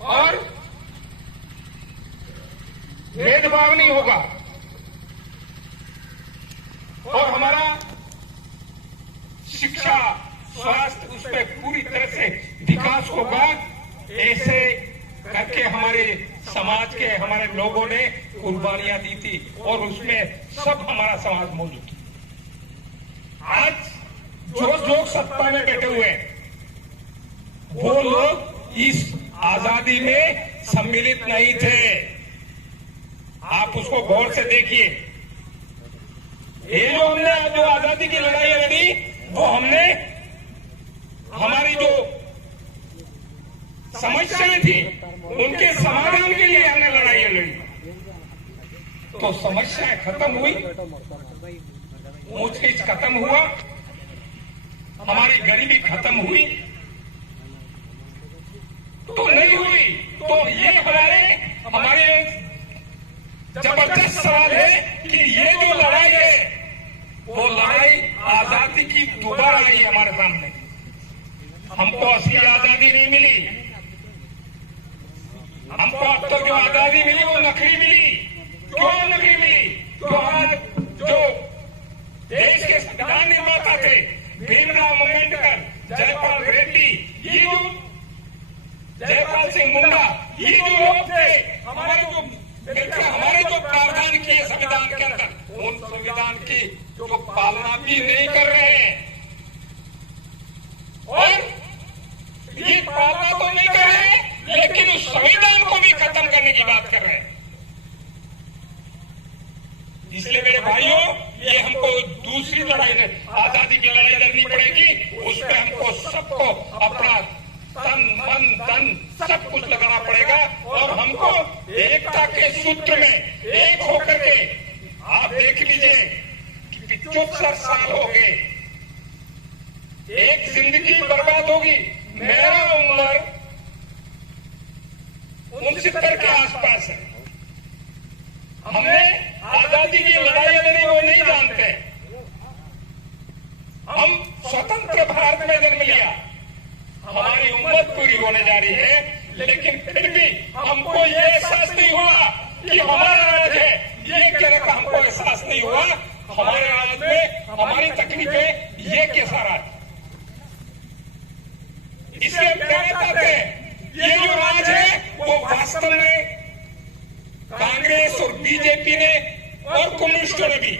और भेदभाव नहीं होगा और हमारा शिक्षा, स्वास्थ्य, उस पर पूरी तरह से विकास होगा। ऐसे करके हमारे समाज के हमारे लोगों ने कुर्बानियां दी थी और उसमें सब हमारा समाज मौजूद था। आज जो लोग सत्ता में बैठे हुए हैं वो लोग इस आजादी में सम्मिलित नहीं थे। आप उसको गौर से देखिए। ये जो हमने आज जो आजादी की लड़ाई लड़ी वो हमने हमारी जो समस्याएं थी उनके समाधान के लिए हमने लड़ाई लड़ी। तो समस्याएं खत्म हुई, ऊंच नीच खत्म हुआ, हमारी गरीबी खत्म हुई तो नहीं हुई। तो ये हमारे जबरदस्त सवाल है कि ये जो लड़ाई है वो लड़ाई आजादी की दोबारा आई हमारे सामने। हमको असली आजादी नहीं मिली, हमको अब तक जो आजादी मिली वो नकली मिली। क्यों नकली मिली? तो आज जो देश के संविधान निर्माता थे भीमराव अम्बेडकर, जयपाल रेड्डी, ये जो जयपाल सिंह मुंडा, ये जो लोग थे हमारे जो प्रावधान किए संविधान के अंदर उन संविधान की जो पालना भी नहीं कर रहे हैं और ये पालना तो नहीं कर रहे हैं लेकिन उस संविधान को भी खत्म करने की बात कर रहे हैं। इसलिए मेरे भाइयों, ये हमको दूसरी लड़ाई आजादी की लड़ाई लड़नी पड़ेगी। उस पर हमको सबको अपना तन मन धन सब कुछ लगाना पड़ेगा और हमको एकता के सूत्र में एक होकर के आप देख लीजिए कि 75 साल हो गए, एक जिंदगी बर्बाद होगी। मेरा उम्र 69 के आसपास है। हमने आजादी की लड़ाई लड़ी वो नहीं जानते। हम स्वतंत्र भारत में जन्म लिया, हमारी उम्र पूरी होने जा रही है लेकिन फिर भी हमको ये एहसास नहीं हुआ कि हमारा राज है। ये कहने का हमको एहसास नहीं हुआ हमारे राज में हमारी तकलीफें ये कैसा राज। इसलिए कहना चाहते हैं ये जो राज है वो वास्तव में कांग्रेस और बीजेपी ने और कम्युनिस्टों ने भी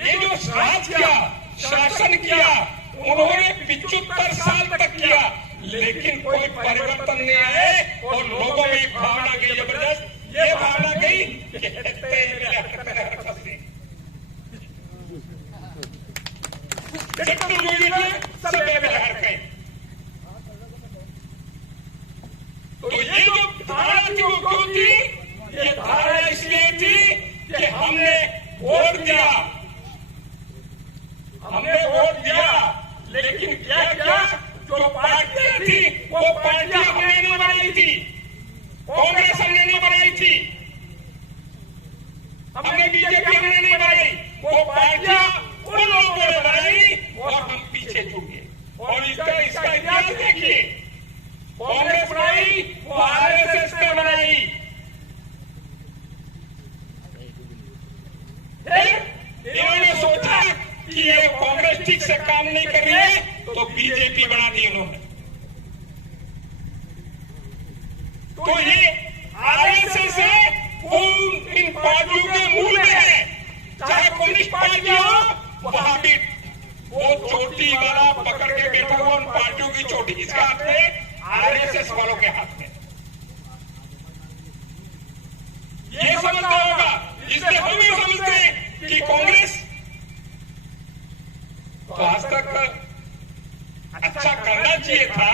ये जो राज किया, शासन किया, उन्होंने 75 साल तक किया लेकिन कोई परिवर्तन नहीं आए और लोगों में एक भावना गई जबरदस्त। ये भावना गई कि तो ये जो धारणा थी वो क्यों थी? ये धारणा इसलिए थी कि हमने वोट दिया, लेकिन क्या क्या जो पार्टियां थी वो पार्टियां हमने नहीं बनाई थी, कांग्रेस हमने नहीं बनाई थी, हमने बीजेपी हमने नहीं बनाई, वो पार्टियां उन लोगों ने बनाई और हम पीछे छूट गए। और इसका इतिहास देखिए, कांग्रेस बनाई वो आरएसएस ने बनाई, इन्होंने सोचा कि ये कांग्रेस ठीक से काम नहीं कर रही है तो बीजेपी बना दी उन्होंने। तो ये आरएसएस है इन पार्टियों के मूल में है। चाहे कम्युनिस्ट पार्टी हो वहां भी वो चोटी वाला पकड़ के बैठा हुआ उन पार्टियों की चोटी किसके हाथ में? आरएसएस वालों के हाथ में। ये समझना होगा। इसलिए हम भी समझते हैं कि कांग्रेस तो आज तक अच्छा करना चाहिए था,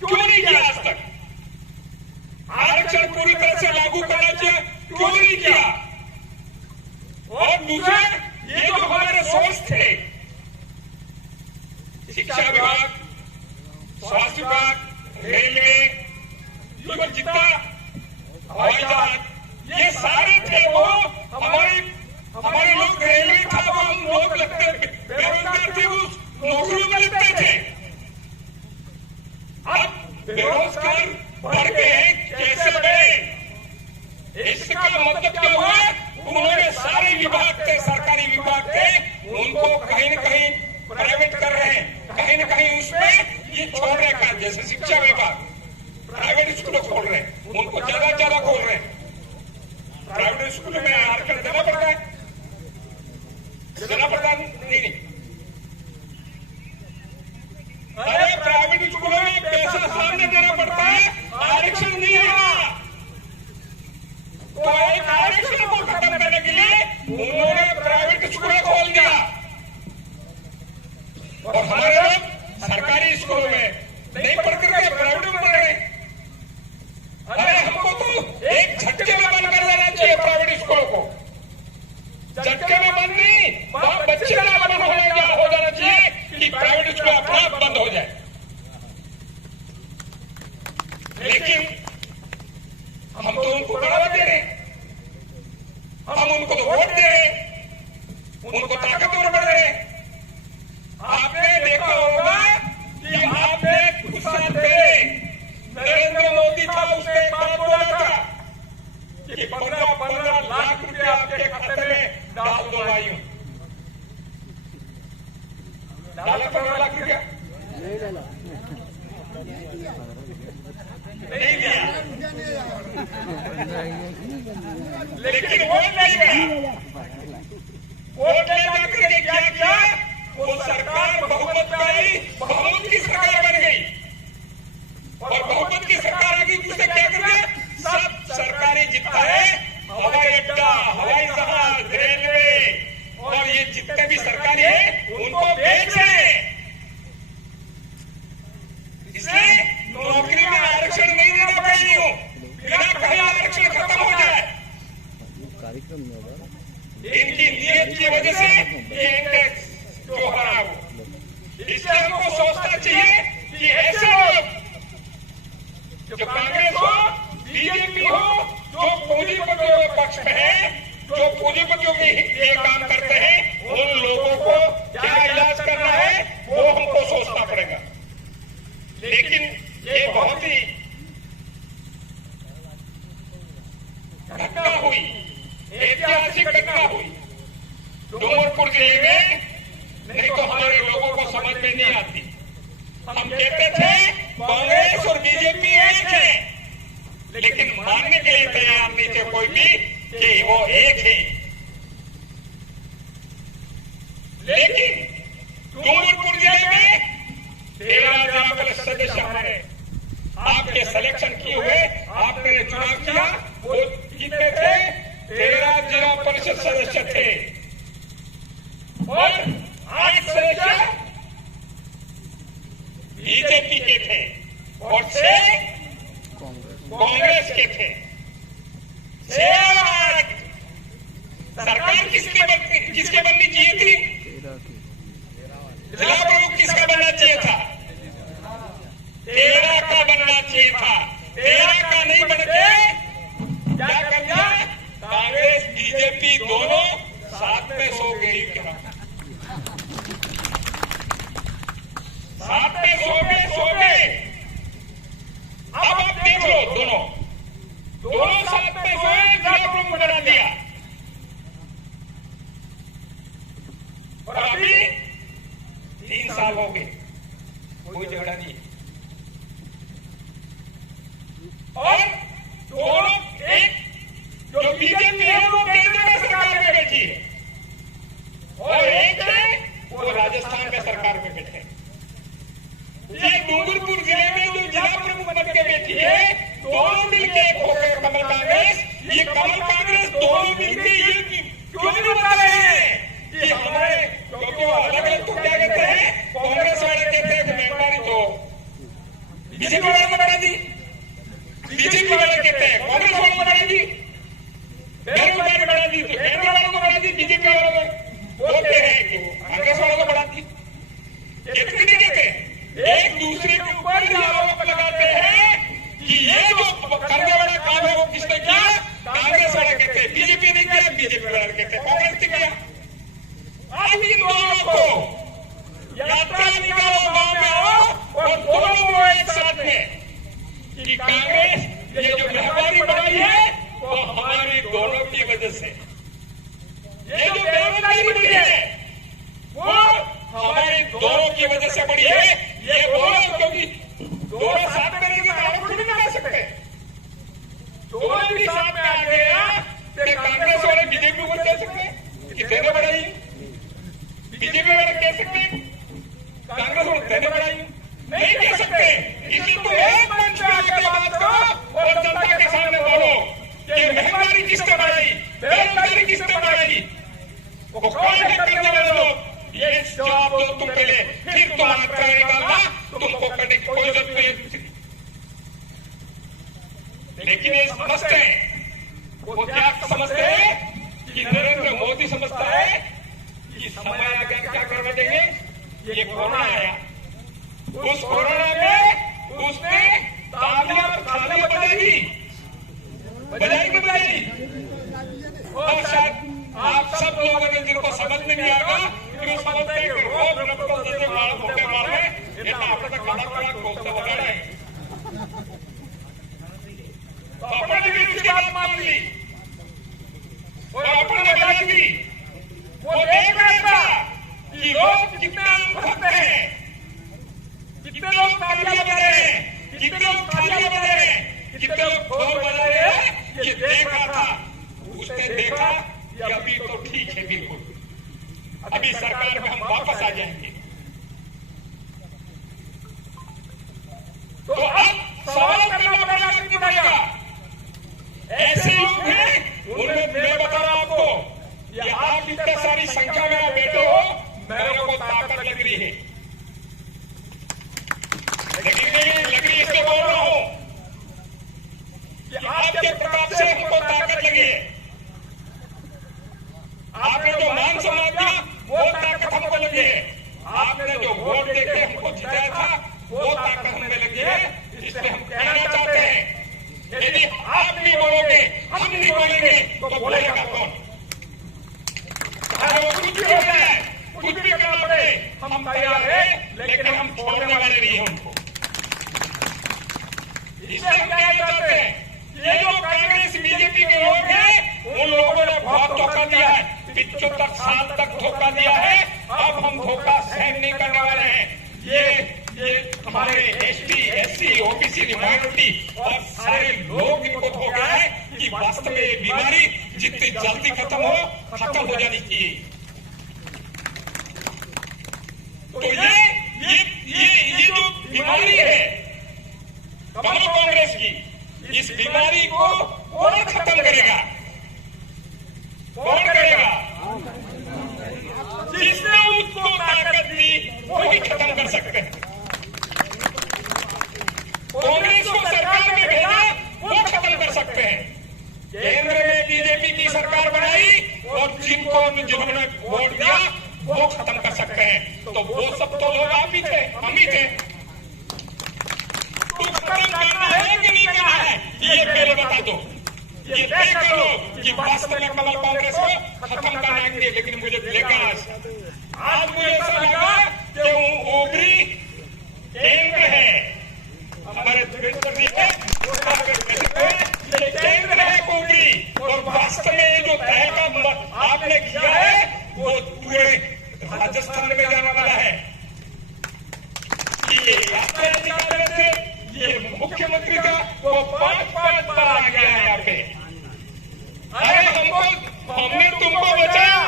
क्यों नहीं किया आज तक? आरक्षण पूरी तरह से लागू करना चाहिए, क्यों नहीं किया? और दूसरा, ये जो हमारे सोर्स थे, शिक्षा विभाग, स्वास्थ्य विभाग, रेलवे, जो जितना हवाई जहाज, ये सारे थे वो हमारे लोग रेलवे था वो हम लोग लगते बेरोजगार थे वो नौकरियों में लगते थे। अब बेरोजगार बढ़ गए हैं, कैसे बढ़े? इसका मतलब क्या हुआ? उन्होंने सारे विभाग थे, सरकारी विभाग थे, उनको कहीं न कहीं प्राइवेट कर रहे हैं, कहीं न कहीं उसमें ये छोड़ रहे हैं। जैसे शिक्षा विभाग प्राइवेट स्कूलों खोल रहे हैं, उनको ज्यादा खोल रहे हैं। प्राइवेट स्कूलों में आरक्षण देना पड़ता है, नहीं। अरे प्राइवेट स्कूलों में पैसा सामने देना पड़ता है, आरक्षण नहीं है। तो एक आरक्षण को खत्म करने के लिए उन्होंने प्राइवेट स्कूल खोल दिया और हमारे लोग सरकारी स्कूलों में नहीं पढ़ करके प्राइवेट में पढ़ रहे। अरे हमको तो एक झटके में बंद कर देना चाहिए प्राइवेट स्कूलों को। झटके में बंद नहीं, बच्चे का बंद हो जाना चाहिए कि प्राइवेट स्कूल अपने आप बंद हो जाए। लेकिन हम तो उनको बढ़ावा दे रहे हैं, हम उनको तो वोट दे रहे हैं, उनको ताकतवर बढ़ रहे हैं। आपने देखा होगा कि आपने कुछ साल पहले नरेंद्र मोदी था, उसने एक बात बोला था कि 15 लाख रुपए आपके खाते में डाल दो भाइयों। डाला 15 लाख रुपया? नहीं दिया। लेकिन वोट नहीं गया। वोट ले जाकर के क्या किया? वो सरकार बहुमत की सरकार बन गई और बहुमत की सरकार आ गई। उससे क्या कर दिया? सब सरकारी जितना है, हवाई अड्डा, हवाई जहाज, रेलवे और ये जितने भी सरकारी है उनको बेच रहे हैं। इसलिए नौकरी में आरक्षण नहीं देना चाहिए, बिना कहीं आरक्षण खत्म हो जाए। इनकी नीयत की वजह से ये इंडेक्स जो हो रहा है, इसलिए हमको सोचना चाहिए कि ऐसे लोग जो कांग्रेस हो, बीजेपी हो, जो पूंजीपतियों के पक्ष में है, जो पूंजीपतियों के लिए काम करते हैं, उन लोगों को क्या इलाज करना है वो हमको सोचना पड़ेगा। लेकिन ये बहुत ही घटना हुई, ऐतिहासिक घटना हुई डूंगरपुर जिले में। नहीं तो हमारे लोगों को समझ में नहीं आती। हम कहते थे कांग्रेस और बीजेपी एक है, लेकिन मानने के लिए तैयार नहीं थे कोई भी कि वो एक है। लेकिन डूंगरपुर जिले में 13 जिला परिषद सदस्य हमारे आपके सिलेक्शन किए हुए, आपने चुनाव किया, वो कितने थे? 13 जिला परिषद सदस्य थे और 8 सदस्य बीजेपी के थे और 6 कांग्रेस के थे। 6 सरकार किसके बननी चाहिए थी? जिला प्रमुख किसका बनना चाहिए था? 13 का बनना चाहिए था। 13 का नहीं बन के क्या कर दिया? कांग्रेस बीजेपी दोनों साथ में सो गई। साथ में सो गए। अब आप देख लो, दोनों साथ में सोए, जिला प्रमुख बना दिया। और अभी 3 साल हो गए, कोई झगड़ा नहीं है। और दोनों एक जो बीजेपी है वो केंद्र में सरकार में बैठी है और एक है वो राजस्थान में सरकार में बैठे। ये डूंगरपुर जिले में जो जिला प्रमुख बन के बैठी है, दोनों मिलकर एक होकर कमल कांग्रेस, ये कमल कांग्रेस दोनों मिलकर ये क्यों नहीं बता रहे हैं कि हमारे, क्योंकि वो अलग अलग तो क्या कहते हैं, कांग्रेस वाले कहते हैं मेहरबानी तो बीजेपी वाले को बढ़ा दी, बीजेपी वाले कहते हैं कांग्रेस वालों को बढ़ा दी, बेरोजगारी बढ़ा दी तो केंद्र वालों को बढ़ा दी, बीजेपी वालों को बोलते हैं कि कांग्रेस वालों को बढ़ा दी। ये तो नहीं कहते, एक दूसरे के ऊपर आरोप लगाते हैं कि ये जो करने वाला काम है वो किसने किया? कांग्रेस वाले कहते हैं, बीजेपी ने किया, बीजेपी वाले कहते हैं कांग्रेस ने किया। अब इन दोनों को यात्रा निकालो, गांव में आओ और दोनों को एक साथ में कि कांग्रेस ये जो महंगाई बढ़ाई है वो हमारी दोनों की वजह से, ये जो बेरोजगारी बढ़ी है वो हमारी दोनों की वजह से बढ़ी है। ये बोलो क्योंकि दोनों साथ में रहेंगे तो आप नहीं कर सकते। दोनों भी साथ में आ गए तो कांग्रेस वाले बीजेपी को कह सकते कि तेने बढ़ाई, बीजेपी वाले कह सकते कांग्रेस वाले तेने बढ़ाई, नहीं कह सकते। इसी को एक मंच में आकर बात करो और जनता के सामने बोलो कि महंगाई किसने बढ़ाई, बेरोजगारी किसने बढ़ाई, वो कौन है करने वाले लोग। ये जवाब दो तुम पहले, फिर तुम आंकड़ा निकालना, तुमको करने की कोई जरूरत नहीं है दूसरी। लेकिन ये समझते हैं, वो क्या समझते हैं कि नरेंद्र मोदी समझता है कि समय आ गया क्या करने देंगे। ये कोरोना आया, उस कोरोना में उसने तालियां और थालियां बजाई, और शायद आप सब लोगों ने जिनको समझ में नहीं आएगा कि वो समझते हैं कि रोज नब्बे जैसे धोखे मारने इतना अपने खड़ा खड़ा घोषणा बता रहे हैं। तो अपने भी उसकी बात मान ली और अपने ने गलत की। वो देख रहा था कि लोग कितने भक्त हैं, कितने लोग तालियां बजा रहे हैं, कितने लोग तालियां बजा रहे हैं, कितने लोग ढोल बजा रहे हैं। ये देख रहा था, उसने देखा कि अभी तो ठीक है, बिल्कुल अभी सरकार में हम वापस आ जाएंगे। तो अब सवाल करना पड़ेगा कि पड़ेगा ऐसे लोग हैं, उनमें मैं बता रहा हूं आपको, ये आप इतने सारी संख्या में बैठे हो, मेरे को ताकत लग रही है, लग रही इसलिए बोल रहा हूं कि आपके प्रताप से हमको ताकत लगी है। आपने जो मान सम्मान दिया वो ताकत हमको लगी है, आपने जो वोट देके हमको जिताया था वो ताकत हमें लगी है। इसलिए हम कहना चाहते हैं, यदि आप नहीं बोलोगे, हम नहीं बोलेंगे, तो बोलेगा कौन। चाहे वो कुछ भी हो जाए, कुछ भी करना पड़े, हम तैयार हैं, लेकिन हम छोड़ने वाले नहीं हैं उनको। इसलिए हम क्या चाहते हैं, ये जो कांग्रेस बीजेपी के लोग हैं, उन लोगों ने बहुत धोखा दिया है, 75 साल तक धोखा दिया है। अब हम धोखा सहन नहीं करने वाले हैं। ये हमारे एसटी, एससी, ओबीसी, माइनॉरिटी और सारे लोग इनको धो गया है कि वास्तव में ये बीमारी जितनी जल्दी खत्म हो जानी चाहिए। तो ये जो बीमारी है कमल कांग्रेस की, इस बीमारी को कौन खत्म करेगा, कौन करेगा? जिसने उसको ताकत दी वही खत्म कर सकते हैं। कांग्रेस को सरकार में भेजा वो खत्म कर सकते हैं। केंद्र में बीजेपी की सरकार बनाई और जिन्होंने वोट दिया वो खत्म कर सकते हैं। तो वो सब तो लोग आप ही थे, हम ही थे। तो खत्म करना है कि नहीं करना है, ये पहले बता दो। ये तय कर लो कि वास्तव में कमल कांग्रेस को खत्म करना है। लेकिन मुझे लेकर आज मुझे ऐसा लगा कि ओबरी केंद्र है, हमारे केंद्र है ओबरी, और वास्तव में जो पहलगाम आपने किया है वो पूरे राजस्थान में जाने वाला है। ये यात्रा निकाल रहे थे, ये मुख्यमंत्री का वो 5-5 बार आ गया है यहाँ पे। अरे हमने तुमको बचाया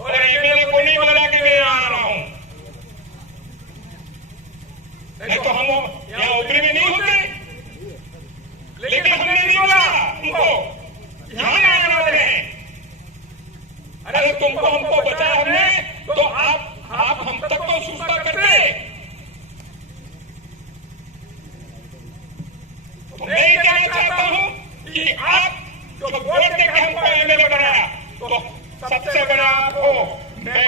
और एमएलए को नहीं बोला कि मैं आ रहा हूं, नहीं तो हम यहाँ ओबरी में नहीं होते। लेकिन हमने नहीं बोला तुमको यहाँ आने वाले हैं। अरे तुमको हमको बचाया हमने, तो आप हम तक तो सूचना करते। तो मैं ये कहना चाहता हूं कि आप जो वोट देके हमको एमएलए बनाया, तो सबसे बड़ा आपको मैं